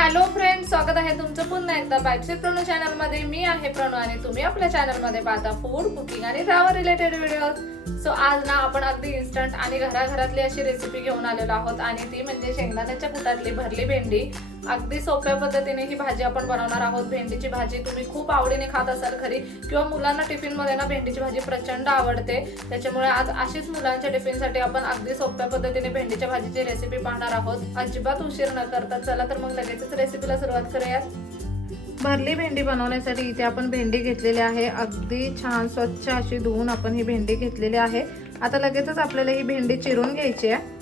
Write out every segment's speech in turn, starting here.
Hello friends, स्वागत आहे तुमचं पुन्हा एकदा बाईटशी प्रणू चॅनल मध्ये। मी आहे प्रणू आणि तुम्ही आपल्या चॅनल मध्ये पाहता फूड, कुकिंग आणि ट्रॅव्हल रिलेटेड व्हिडिओज। सो आज ना आपण अगदी इन्स्टंट आणि घराघरातली अशी रेसिपी घेऊन आलेलो आहोत आणि ती म्हणजे शेंगदाण्याच्या कुटातली भरली भेंडी। अगदी सोप्या पद्धतीने ही भाजी आपण बनवणार आहोत। भेंडीची भाजी तुम्ही खूप आवडीने खात असाल घरी, किंवा मुलांना टिफिन मध्ये ना भेंडीची भाजी प्रचंड आवडते। त्याच्यामुळे आज अशीच मुलांच्या टिफिनसाठी आपण अगदी सोप्या पद्धतीने भेंडीच्या भाजीची रेसिपी पाहणार आहोत। अजिबात उशीर न करता चला तर मग लगेचच रेसिपीला सुरुवात करूयात। भरली भेंडी बनवण्यासाठी इथे आपण भेंडी घेतलेली आहे। अगदी छान स्वच्छ अशी धुवून आपण ही भेंडी घेतलेली आहे। आता लगेचच आपल्याला ही भेंडी चिरून घ्यायची आहे।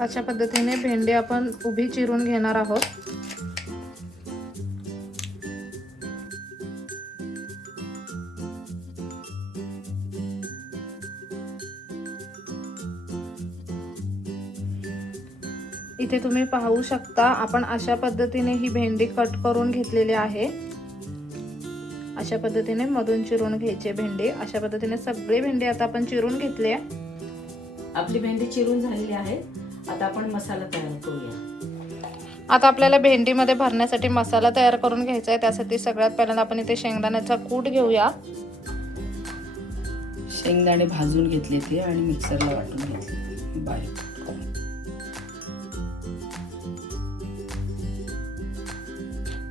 अशा पद्धतीने भेंडी आपण उभी चिरून घेणार आहोत। इथे तुम्ही पाहू शकता आपण अशा पद्धतीने ही भेंडी कट करून घेतलेली आहे। अशा पद्धतीने मधून चिरून घ्यायची भेंडी। अशा पद्धतीने सगळी भेंडी आता आपण चिरून घेतली आहे। आपली भेंडी चिरून झालेली आहे। आता आपण मसाला तयार करूया। आता आपल्याला भेंडीमध्ये भरण्यासाठी मसाला तयार करून घ्यायचा आहे। त्यासाठी सगळ्यात पहिल्यांदा आपण इथे शेंगदाण्याचा कूट घेऊया। शेंगदाणे भाजून घेतले ते आणि मिक्सरला वाटून घेतले बारीक।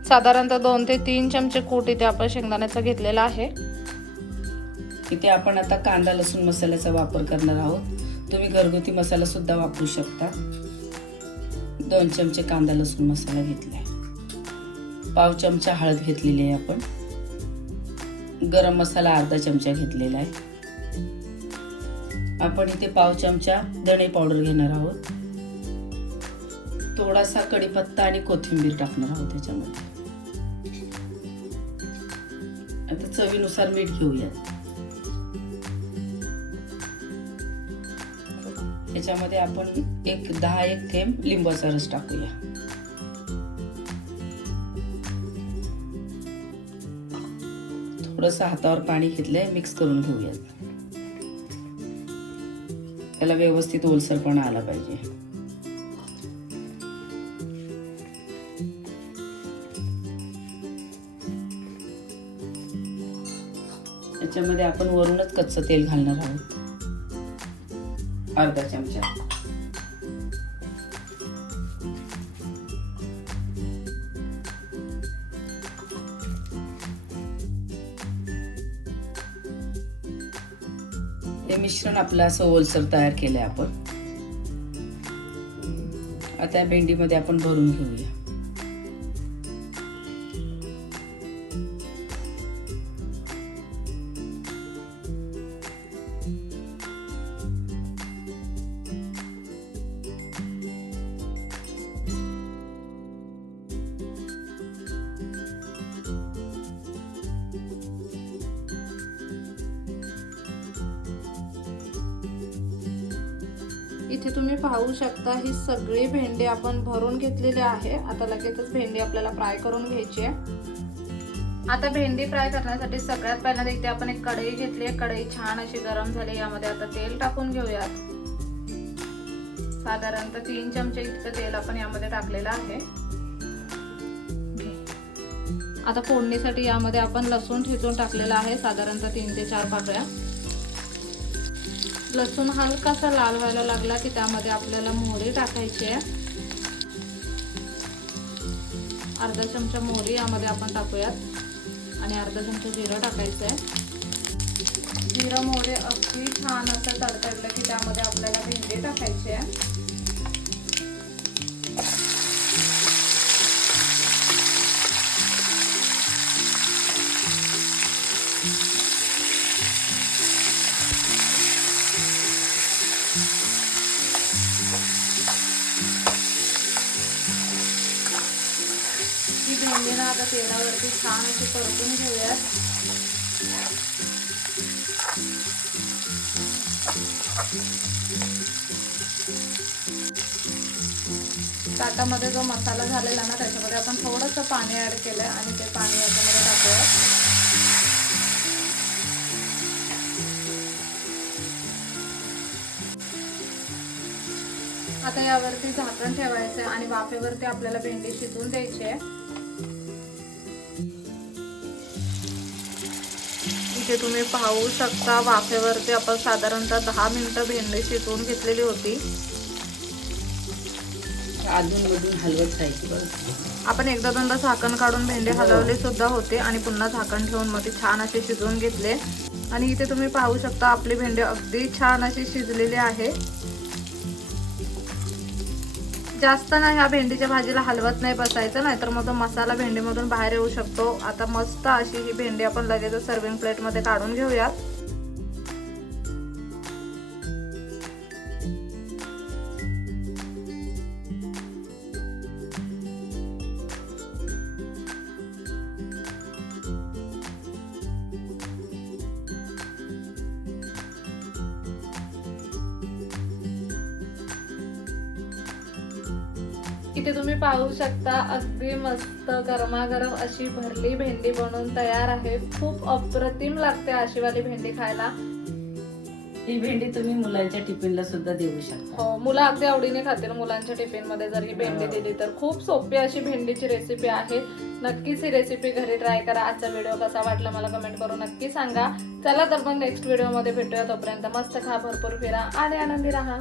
साधारणतः 2 ते 3 चमचे कूट इथे आपण शेंगदाण्याचा घेतलेला आहे। इथे आपण आता कांदा लसूण मसाल्याचा वापर करणार आहोत। तुम्ही घरगुती मसाला सुद्धा वापरू शकता। 2 चमचे कांदा लसूण मसाला घेतलाय। पाव चमचा हळद घेतलेली आहे आपण। गरम मसाला अर्धा चमचा घेतलेला आहे। आपण इथे पाव चमचा धणे पावडर घेणार आहोत। थोडासा कढीपत्ता आणि कोथिंबीर टाकणार आहोत त्याच्यामध्ये। आता चवीनुसार मीठ घेऊया। याच्यामध्ये आपण 10 थेंब लिंबाचा रस टाकूया। थोडंसं हातावर पाणी घेतलंय, मिक्स करून घेऊया। त्याला व्यवस्थित ओलसरपणा आला पाहिजे। याच्यामध्ये आपण वरूनच कच्चं तेल घालणार आहोत, अर्धा चमचा। हे मिश्रण आपलं असं ओलसर तयार केलंय आपण। आता भेंडीमध्ये आपण भरून घेऊया। इथे तुम्ही पाहू शकता ही सगळी भेंडी आपण भरून घेतलेली आहे। आता लगेचच भेंडी आपल्याला फ्राय करून घ्यायची आहे। आता भेंडी फ्राय करण्यासाठी सगळ्यात पहिल्यांदा इथे आपण एक कढई घेतली आहे। कढई छान अशी गरम झाली। यामध्ये आता तेल टाकून घेऊयात। साधारणतः 3 चमचे इतकं तेल आपण यामध्ये टाकलेलं आहे। आता फोडणीसाठी यामध्ये आपण लसूण ठेचून टाकलेला आहे, साधारणतः 3 ते 4 पाकळ्या। लसूण हलकासा लाल व्हायला लागला की त्यामध्ये आपल्याला मोहरी टाकायची आहे। अर्धा चमचा मोहरी यामध्ये आपण टाकूयात आणि अर्धा चमचा जिरं टाकायचं आहे। जिरं मोहरी अगदी छान असं तडतडलं की त्यामध्ये आपल्याला भेंडी टाकायची आहे। भेंडीला आता तेलावरती छान अशी परतून घेऊयात। ताटामध्ये जो मसाला झालेला ना त्याच्यामध्ये आपण थोडंसं पाणी ॲड केलं आणि ते पाणी याच्यामध्ये टाकूया. आता यावरती झाकण ठेवायचं आणि वाफेवरती आपल्याला भेंडी शिजवून द्यायची आहे. इथे तुम्ही पाहू शकता वाफेवरती आपण साधारणतः 10 मिनिटं भेंडी शिजवून घेतलेली होती. अधूनमधून हलवत राहायची बरं. आपण एकदा दोनदा झाकण काढून भेंडी हलवली सुद्धा होते आणि पुन्हा झाकण ठेवून मग ती छान अशी शिजवून घेतले. आणि इथे तुम्ही पाहू शकता आपली भेंडी अगदी छान अशी शिजलेली आहे. जास्त ना ह्या भेंडीच्या भाजीला हलवत नाही बसायचं, नाहीतर मग तो मसाला भेंडीमधून बाहेर येऊ शकतो. आता मस्त अशी ही भेंडी आपण लगेच सर्विंग प्लेटमध्ये काढून घेऊयात. इथे तुम्ही पाहू शकता अगदी मस्त गरमागरम अशी भरली भेंडी बनवून तयार आहे. खूप अप्रतिम लागते अशी वाली भेंडी खायला. ही भेंडी तुम्ही मुलांच्या टिफिनला सुद्धा देऊ शकता. हो, मुलं अगदी आवडीने खातील मुलांच्या टिफिन मध्ये जर ही भेंडी दिली तर. खूप सोपी अशी भेंडीची रेसिपी आहे. नक्कीच ही रेसिपी घरी ट्राय करा. आजचा व्हिडिओ कसा वाटला मला कमेंट करून नक्की सांगा. चला तर मग नेक्स्ट व्हिडिओ मध्ये भेटूया. तोपर्यंत मस्त खा, भरपूर फिरा आणि आनंदी राहा.